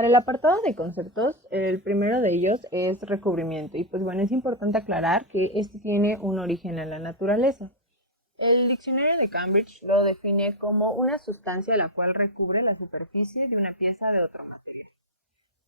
Para el apartado de conceptos, el primero de ellos es recubrimiento. Y pues bueno, es importante aclarar que este tiene un origen en la naturaleza. El diccionario de Cambridge lo define como una sustancia la cual recubre la superficie de una pieza de otro material.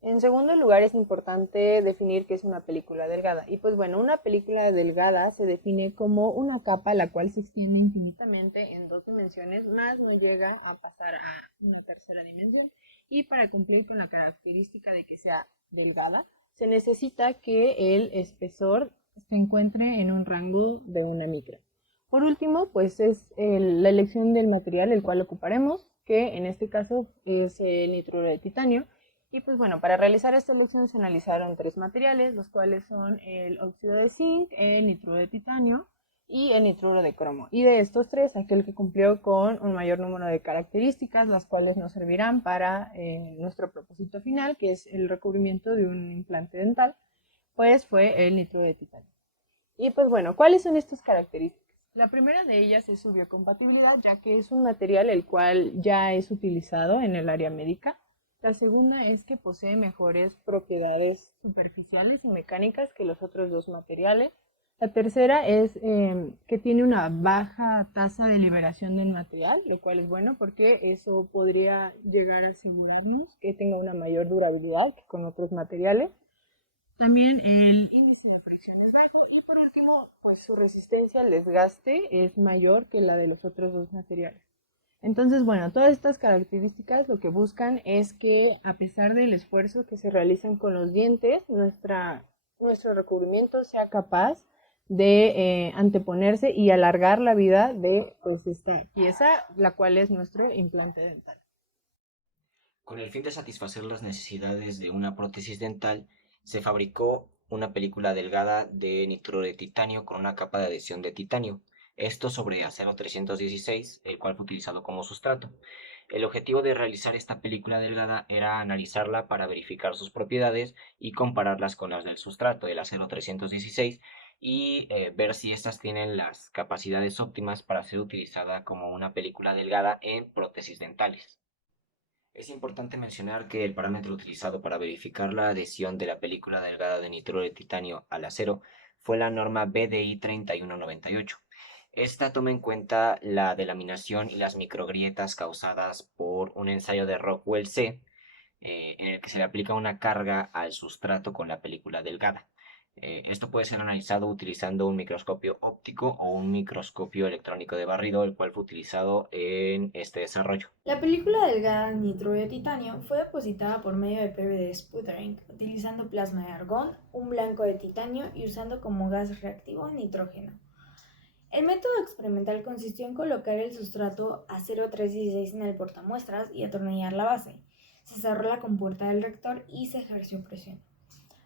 En segundo lugar, es importante definir qué es una película delgada. Y pues bueno, una película delgada se define como una capa la cual se extiende infinitamente en dos dimensiones, más no llega a pasar a una tercera dimensión. Y para cumplir con la característica de que sea delgada, se necesita que el espesor se encuentre en un rango de una micra. Por último, pues es la elección del material el cual ocuparemos, que en este caso es el nitruro de titanio. Y pues bueno, para realizar esta elección se analizaron tres materiales, los cuales son el óxido de zinc, el nitruro de titanio y el nitruro de cromo. Y de estos tres, aquel que cumplió con un mayor número de características, las cuales nos servirán para nuestro propósito final, que es el recubrimiento de un implante dental, pues fue el nitruro de titanio. Y pues bueno, ¿cuáles son estas características? La primera de ellas es su biocompatibilidad, ya que es un material el cual ya es utilizado en el área médica. La segunda es que posee mejores propiedades superficiales y mecánicas que los otros dos materiales. La tercera es que tiene una baja tasa de liberación del material, lo cual es bueno porque eso podría llegar a asegurarnos que tenga una mayor durabilidad que con otros materiales. También el índice de fricción es bajo y por último, pues su resistencia al desgaste es mayor que la de los otros dos materiales. Entonces, bueno, todas estas características lo que buscan es que a pesar del esfuerzo que se realizan con los dientes, nuestro recubrimiento sea capaz de anteponerse y alargar la vida de pues, esta pieza, la cual es nuestro implante dental. Con el fin de satisfacer las necesidades de una prótesis dental, se fabricó una película delgada de nitruro de titanio con una capa de adhesión de titanio, esto sobre acero 316, el cual fue utilizado como sustrato. El objetivo de realizar esta película delgada era analizarla para verificar sus propiedades y compararlas con las del sustrato, del acero 316, y ver si estas tienen las capacidades óptimas para ser utilizada como una película delgada en prótesis dentales. Es importante mencionar que el parámetro utilizado para verificar la adhesión de la película delgada de nitruro de titanio al acero fue la norma BDI 3198. Esta toma en cuenta la delaminación y las microgrietas causadas por un ensayo de Rockwell C, en el que se le aplica una carga al sustrato con la película delgada. Esto puede ser analizado utilizando un microscopio óptico o un microscopio electrónico de barrido, el cual fue utilizado en este desarrollo. La película delgada nitruro de titanio fue depositada por medio de PVD sputtering, utilizando plasma de argón, un blanco de titanio y usando como gas reactivo nitrógeno. El método experimental consistió en colocar el sustrato acero 316 en el portamuestras y atornillar la base. Se cerró la compuerta del rector y se ejerció presión.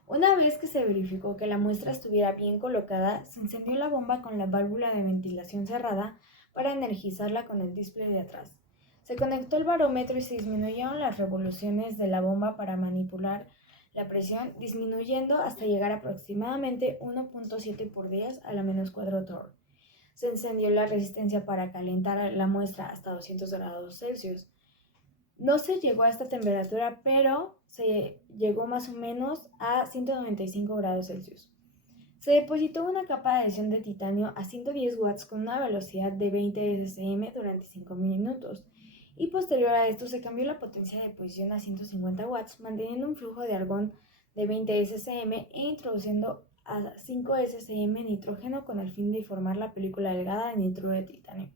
Una vez que se verificó que la muestra estuviera bien colocada, se encendió la bomba con la válvula de ventilación cerrada para energizarla con el display de atrás. Se conectó el barómetro y se disminuyeron las revoluciones de la bomba para manipular la presión, disminuyendo hasta llegar aproximadamente 1.7 por 10 a la menos 4 torr. Se encendió la resistencia para calentar la muestra hasta 200 grados Celsius. No se llegó a esta temperatura, pero se llegó más o menos a 195 grados Celsius. Se depositó una capa de adhesión de titanio a 110 watts con una velocidad de 20 ssm durante 5 minutos y posterior a esto se cambió la potencia de deposición a 150 watts manteniendo un flujo de argón de 20 ssm e introduciendo a 5 ssm nitrógeno con el fin de formar la película delgada de nitruro de titanio.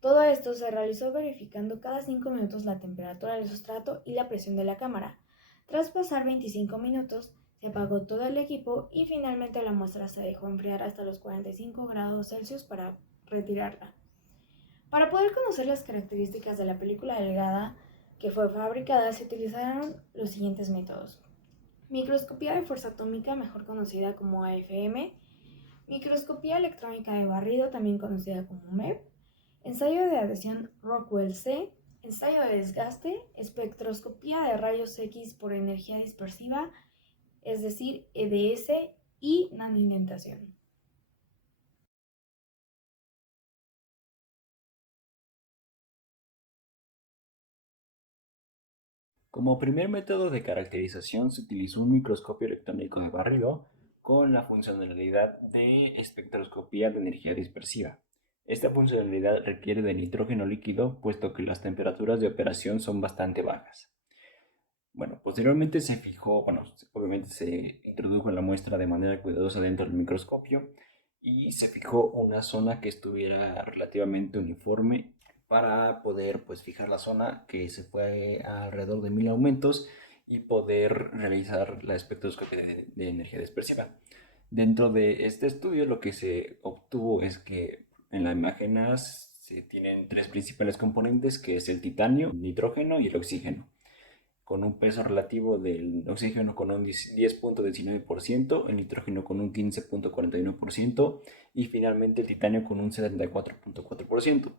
Todo esto se realizó verificando cada 5 minutos la temperatura del sustrato y la presión de la cámara. Tras pasar 25 minutos, se apagó todo el equipo y finalmente la muestra se dejó enfriar hasta los 45 grados Celsius para retirarla. Para poder conocer las características de la película delgada que fue fabricada, se utilizaron los siguientes métodos. Microscopía de fuerza atómica, mejor conocida como AFM, microscopía electrónica de barrido, también conocida como MEP, ensayo de adhesión Rockwell C, ensayo de desgaste, espectroscopía de rayos X por energía dispersiva, es decir, EDS, y nanoindentación. Como primer método de caracterización se utilizó un microscopio electrónico de barrido con la funcionalidad de espectroscopía de energía dispersiva. Esta funcionalidad requiere de nitrógeno líquido, puesto que las temperaturas de operación son bastante bajas. Bueno, posteriormente se fijó, bueno, obviamente se introdujo la muestra de manera cuidadosa dentro del microscopio y se fijó una zona que estuviera relativamente uniforme para poder pues fijar la zona que se fue a alrededor de 1000 aumentos y poder realizar la espectroscopia de energía dispersiva. Dentro de este estudio lo que se obtuvo es que en la imagen A se tienen tres principales componentes, que es el titanio, el nitrógeno y el oxígeno, con un peso relativo del oxígeno con un 10.19%, el nitrógeno con un 15.41% y finalmente el titanio con un 74.4%.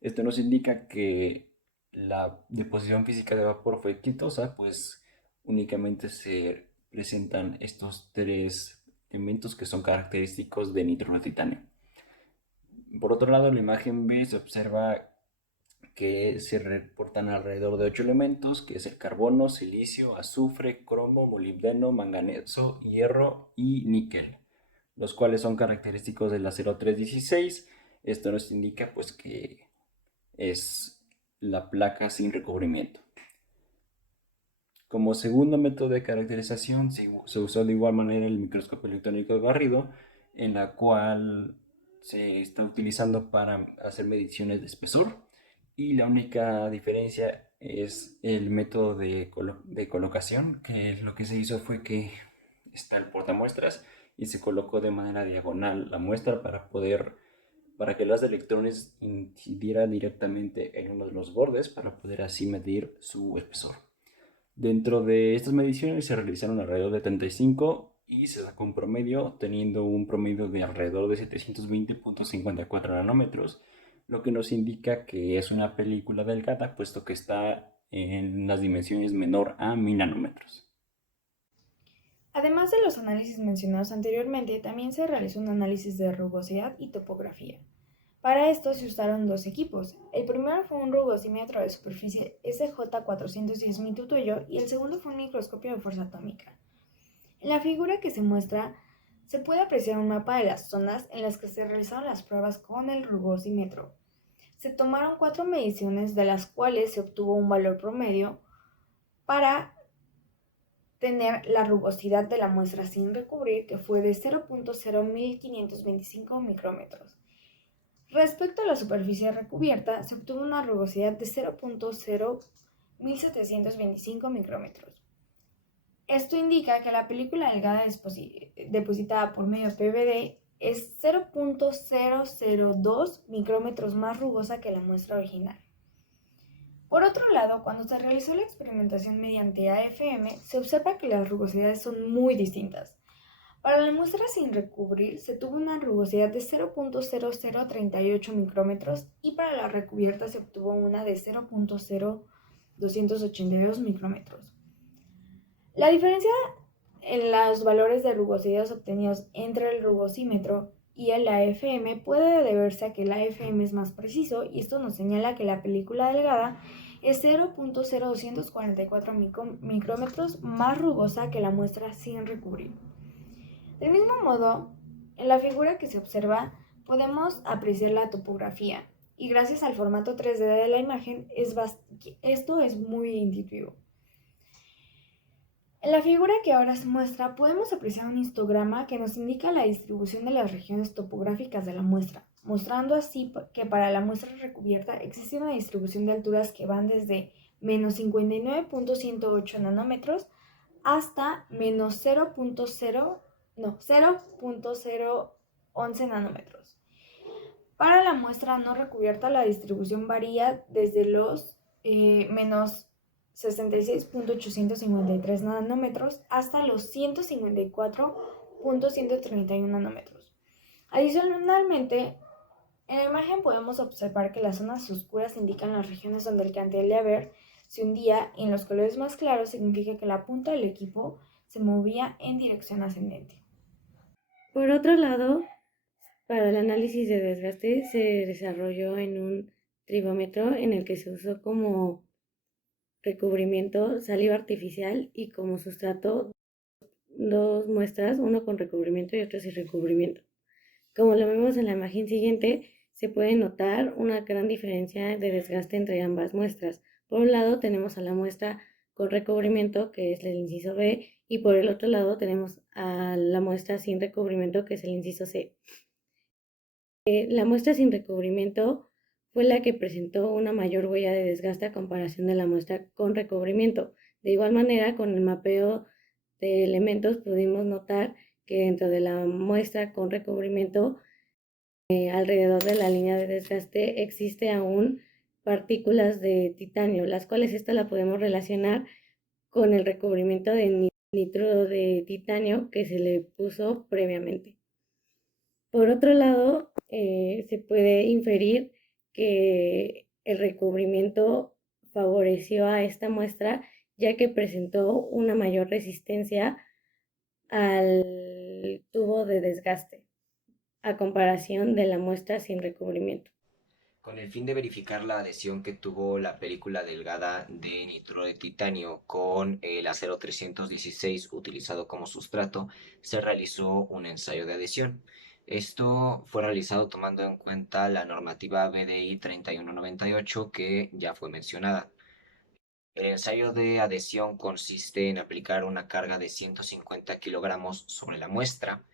Esto nos indica que la deposición física de vapor fue exitosa, pues únicamente se presentan estos tres elementos que son característicos de nitrógeno titanio. Por otro lado, en la imagen B se observa que se reportan alrededor de 8 elementos, que es el carbono, silicio, azufre, cromo, molibdeno, manganeso, hierro y níquel, los cuales son característicos del acero 316. Esto nos indica pues que es la placa sin recubrimiento. Como segundo método de caracterización se usó de igual manera el microscopio electrónico de barrido, en la cual se está utilizando para hacer mediciones de espesor, y la única diferencia es el método de colocación, que lo que se hizo fue que está el portamuestras y se colocó de manera diagonal la muestra para que los electrones incidieran directamente en uno de los bordes para poder así medir su espesor. Dentro de estas mediciones se realizaron alrededor de 35 y se sacó un promedio, teniendo un promedio de alrededor de 720.54 nanómetros, lo que nos indica que es una película delgada, puesto que está en las dimensiones menor a 1000 nanómetros. Además de los análisis mencionados anteriormente, también se realizó un análisis de rugosidad y topografía. Para esto se usaron dos equipos. El primero fue un rugosímetro de superficie SJ410 mitutoyo y el segundo fue un microscopio de fuerza atómica. En la figura que se muestra se puede apreciar un mapa de las zonas en las que se realizaron las pruebas con el rugosímetro. Se tomaron 4 mediciones, de las cuales se obtuvo un valor promedio para tener la rugosidad de la muestra sin recubrir, que fue de 0.01525 micrómetros. Respecto a la superficie recubierta, se obtuvo una rugosidad de 0.01725 micrómetros. Esto indica que la película delgada depositada por medio de PVD es 0.002 micrómetros más rugosa que la muestra original. Por otro lado, cuando se realizó la experimentación mediante AFM, se observa que las rugosidades son muy distintas. Para la muestra sin recubrir se tuvo una rugosidad de 0.0038 micrómetros y para la recubierta se obtuvo una de 0.0282 micrómetros. La diferencia en los valores de rugosidades obtenidos entre el rugosímetro y el AFM puede deberse a que el AFM es más preciso, y esto nos señala que la película delgada es 0.0244 micrómetros más rugosa que la muestra sin recubrir. Del mismo modo, en la figura que se observa podemos apreciar la topografía, y gracias al formato 3D de la imagen esto es muy intuitivo. En la figura que ahora se muestra podemos apreciar un histograma que nos indica la distribución de las regiones topográficas de la muestra, mostrando así que para la muestra recubierta existe una distribución de alturas que van desde menos 59.108 nanómetros hasta menos 0.011 nanómetros. Para la muestra no recubierta, la distribución varía desde los menos 66.853 nanómetros hasta los 154.131 nanómetros. Adicionalmente, en la imagen podemos observar que las zonas oscuras indican las regiones donde el cantilever se hundía, y en los colores más claros significa que la punta del equipo se movía en dirección ascendente. Por otro lado, para el análisis de desgaste se desarrolló en un tribómetro en el que se usó como recubrimiento, saliva artificial y como sustrato dos muestras, uno con recubrimiento y otro sin recubrimiento. Como lo vemos en la imagen siguiente, se puede notar una gran diferencia de desgaste entre ambas muestras. Por un lado tenemos a la muestra con recubrimiento, que es el inciso B, y por el otro lado tenemos a la muestra sin recubrimiento, que es el inciso C. La muestra sin recubrimiento fue la que presentó una mayor huella de desgaste a comparación de la muestra con recubrimiento. De igual manera, con el mapeo de elementos pudimos notar que dentro de la muestra con recubrimiento, alrededor de la línea de desgaste existe aún partículas de titanio, las cuales esta la podemos relacionar con el recubrimiento de nitro de titanio que se le puso previamente. Por otro lado, se puede inferir que el recubrimiento favoreció a esta muestra ya que presentó una mayor resistencia al tubo de desgaste a comparación de la muestra sin recubrimiento. Con el fin de verificar la adhesión que tuvo la película delgada de nitro de titanio con el acero 316 utilizado como sustrato, se realizó un ensayo de adhesión. Esto fue realizado tomando en cuenta la normativa BDI 3198 que ya fue mencionada. El ensayo de adhesión consiste en aplicar una carga de 150 kilogramos sobre la muestra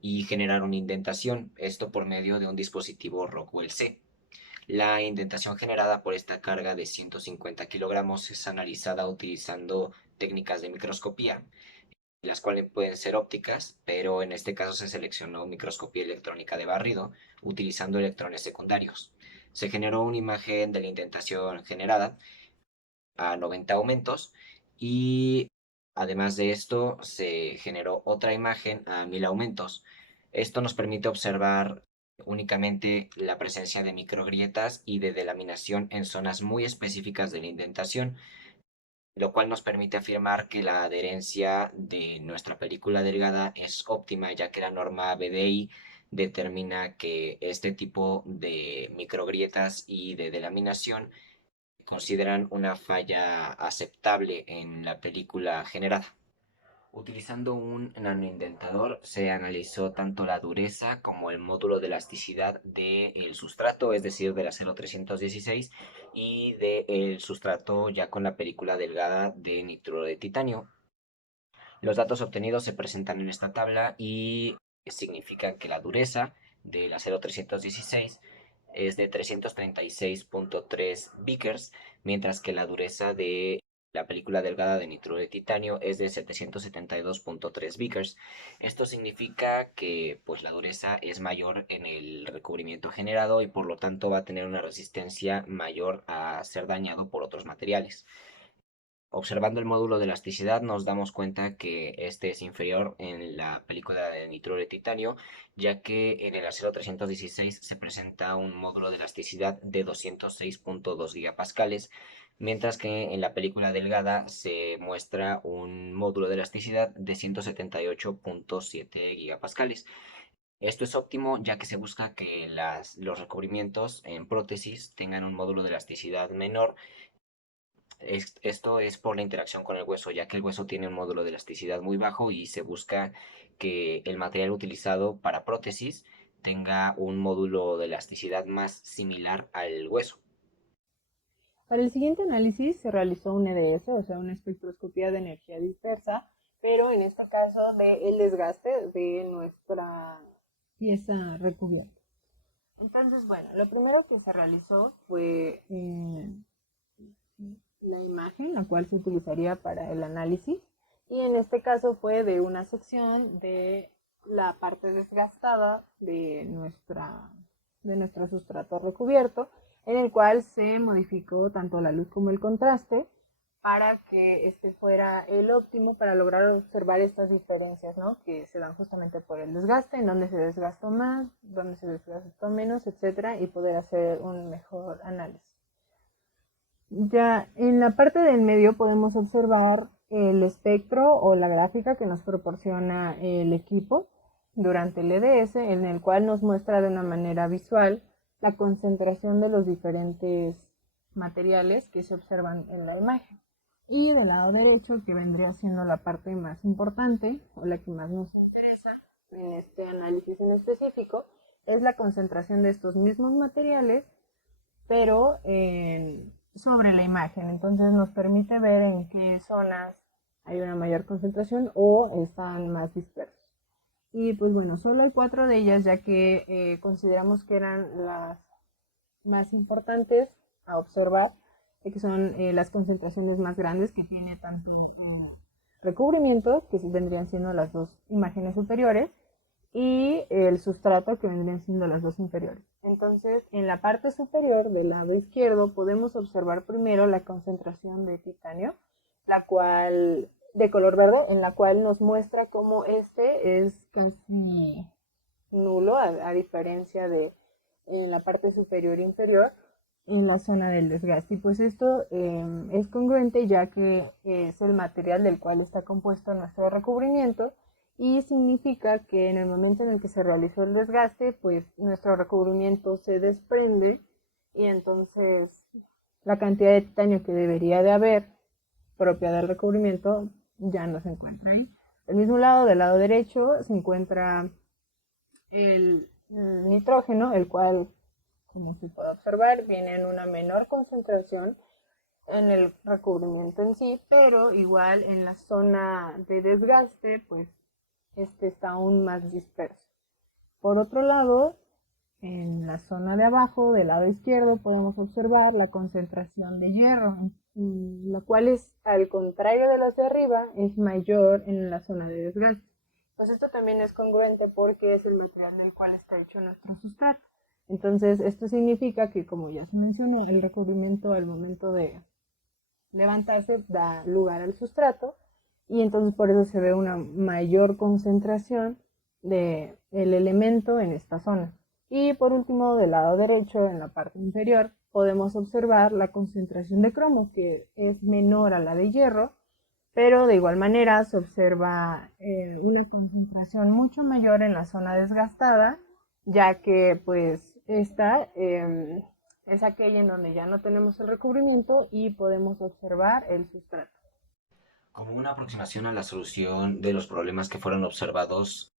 y generar una indentación, esto por medio de un dispositivo Rockwell C. La indentación generada por esta carga de 150 kilogramos es analizada utilizando técnicas de microscopía, las cuales pueden ser ópticas, pero en este caso se seleccionó microscopía electrónica de barrido utilizando electrones secundarios. Se generó una imagen de la indentación generada a 90 aumentos y además de esto se generó otra imagen a 1000 aumentos. Esto nos permite observar únicamente la presencia de microgrietas y de delaminación en zonas muy específicas de la indentación, lo cual nos permite afirmar que la adherencia de nuestra película delgada es óptima, ya que la norma BDI determina que este tipo de microgrietas y de delaminación consideran una falla aceptable en la película generada. Utilizando un nanoindentador se analizó tanto la dureza como el módulo de elasticidad del sustrato, es decir, del acero 316 y del sustrato ya con la película delgada de nitro de titanio. Los datos obtenidos se presentan en esta tabla y significan que la dureza del acero 316 es de 336.3 Vickers, mientras que la dureza de la película delgada de nitro de titanio es de 772.3 Vickers. Esto significa que pues, la dureza es mayor en el recubrimiento generado y por lo tanto va a tener una resistencia mayor a ser dañado por otros materiales. Observando el módulo de elasticidad nos damos cuenta que este es inferior en la película de nitro de titanio, ya que en el acero 316 se presenta un módulo de elasticidad de 206.2 gigapascales, mientras que en la película delgada se muestra un módulo de elasticidad de 178.7 gigapascales. Esto es óptimo ya que se busca que los recubrimientos en prótesis tengan un módulo de elasticidad menor. Esto es por la interacción con el hueso, ya que el hueso tiene un módulo de elasticidad muy bajo y se busca que el material utilizado para prótesis tenga un módulo de elasticidad más similar al hueso. Para el siguiente análisis se realizó un EDS, o sea, una espectroscopía de energía dispersa, pero en este caso del desgaste de nuestra pieza recubierta. Entonces, bueno, lo primero que se realizó fue la imagen, la cual se utilizaría para el análisis, y en este caso fue de una sección de la parte desgastada de nuestro sustrato recubierto, en el cual se modificó tanto la luz como el contraste para que este fuera el óptimo para lograr observar estas diferencias, ¿no? Que se dan justamente por el desgaste, en donde se desgastó más, donde se desgastó menos, etcétera, y poder hacer un mejor análisis. Ya en la parte del medio podemos observar el espectro o la gráfica que nos proporciona el equipo durante el EDS, en el cual nos muestra de una manera visual la concentración de los diferentes materiales que se observan en la imagen. Y del lado derecho, que vendría siendo la parte más importante o la que más nos interesa en este análisis en específico, es la concentración de estos mismos materiales, pero sobre la imagen. Entonces nos permite ver en qué zonas hay una mayor concentración o están más dispersos. Y pues bueno, solo hay 4 de ellas, ya que consideramos que eran las más importantes a observar, que son las concentraciones más grandes que tiene tanto recubrimiento, que vendrían siendo las 2 imágenes superiores, y el sustrato, que vendrían siendo las 2 inferiores. Entonces, en la parte superior del lado izquierdo podemos observar primero la concentración de titanio, la cual de color verde, en la cual nos muestra cómo este es casi nulo, a diferencia de en la parte superior e inferior, en la zona del desgaste. Y pues esto es congruente, ya que es el material del cual está compuesto nuestro recubrimiento, y significa que en el momento en el que se realizó el desgaste, pues nuestro recubrimiento se desprende, y entonces la cantidad de titanio que debería de haber propia del recubrimiento ya no se encuentra ahí. Del mismo lado, del lado derecho, se encuentra el nitrógeno, el cual, como se puede observar, viene en una menor concentración en el recubrimiento en sí, pero igual en la zona de desgaste, pues este está aún más disperso. Por otro lado, en la zona de abajo, del lado izquierdo, podemos observar la concentración de hierro, la cual es, al contrario de las de arriba, es mayor en la zona de desgaste. Pues esto también es congruente porque es el material del cual está hecho nuestro sustrato. Entonces, esto significa que, como ya se mencionó, el recubrimiento al momento de levantarse da lugar al sustrato, y entonces por eso se ve una mayor concentración del elemento en esta zona. Y por último, del lado derecho, en la parte inferior, podemos observar la concentración de cromo, que es menor a la de hierro, pero de igual manera se observa una concentración mucho mayor en la zona desgastada, ya que pues esta es aquella en donde ya no tenemos el recubrimiento y podemos observar el sustrato. Como una aproximación a la solución de los problemas que fueron observados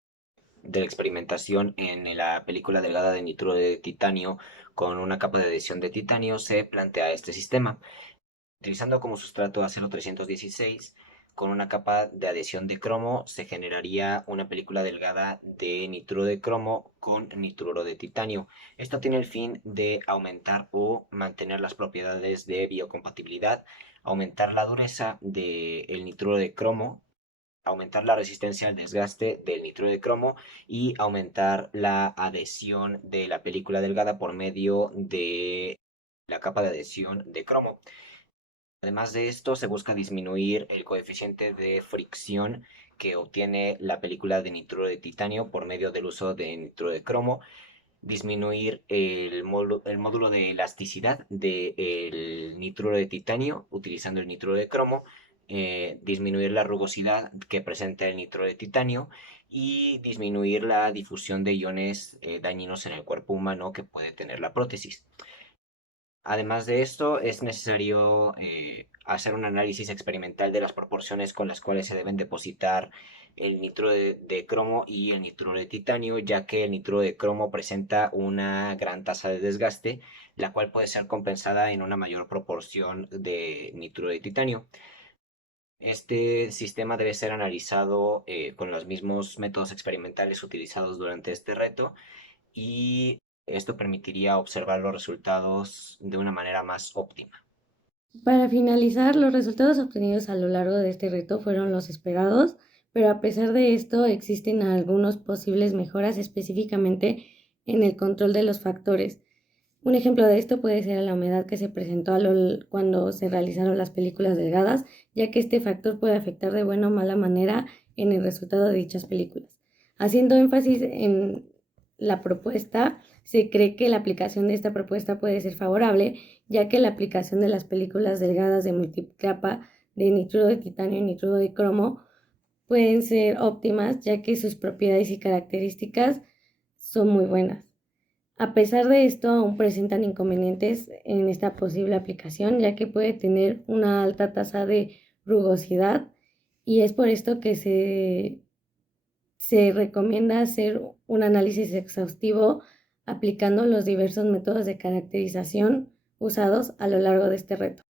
de la experimentación en la película delgada de nitro de titanio con una capa de adhesión de titanio, se plantea este sistema. Utilizando como sustrato acero 316, con una capa de adhesión de cromo, se generaría una película delgada de nitruro de cromo con nitruro de titanio. Esto tiene el fin de aumentar o mantener las propiedades de biocompatibilidad, aumentar la dureza del nitruro de cromo, aumentar la resistencia al desgaste del nitruro de cromo y aumentar la adhesión de la película delgada por medio de la capa de adhesión de cromo. Además de esto, se busca disminuir el coeficiente de fricción que obtiene la película de nitruro de titanio por medio del uso de nitruro de cromo, disminuir el módulo de elasticidad del nitruro de titanio utilizando el nitruro de cromo, disminuir la rugosidad que presenta el nitruro de titanio y disminuir la difusión de iones dañinos en el cuerpo humano que puede tener la prótesis. Además de esto, es necesario hacer un análisis experimental de las proporciones con las cuales se deben depositar el nitro de cromo y el nitro de titanio, ya que el nitro de cromo presenta una gran tasa de desgaste, la cual puede ser compensada en una mayor proporción de nitro de titanio. Este sistema debe ser analizado con los mismos métodos experimentales utilizados durante este reto, y esto permitiría observar los resultados de una manera más óptima. Para finalizar, los resultados obtenidos a lo largo de este reto fueron los esperados, pero a pesar de esto existen algunos posibles mejoras específicamente en el control de los factores. Un ejemplo de esto puede ser la humedad que se presentó cuando se realizaron las películas delgadas, ya que este factor puede afectar de buena o mala manera en el resultado de dichas películas. Haciendo énfasis en la propuesta, se cree que la aplicación de esta propuesta puede ser favorable, ya que la aplicación de las películas delgadas de multicapa de nitruro de titanio y nitruro de cromo pueden ser óptimas, ya que sus propiedades y características son muy buenas. A pesar de esto, aún presentan inconvenientes en esta posible aplicación, ya que puede tener una alta tasa de rugosidad y es por esto que se recomienda hacer un análisis exhaustivo aplicando los diversos métodos de caracterización usados a lo largo de este reto.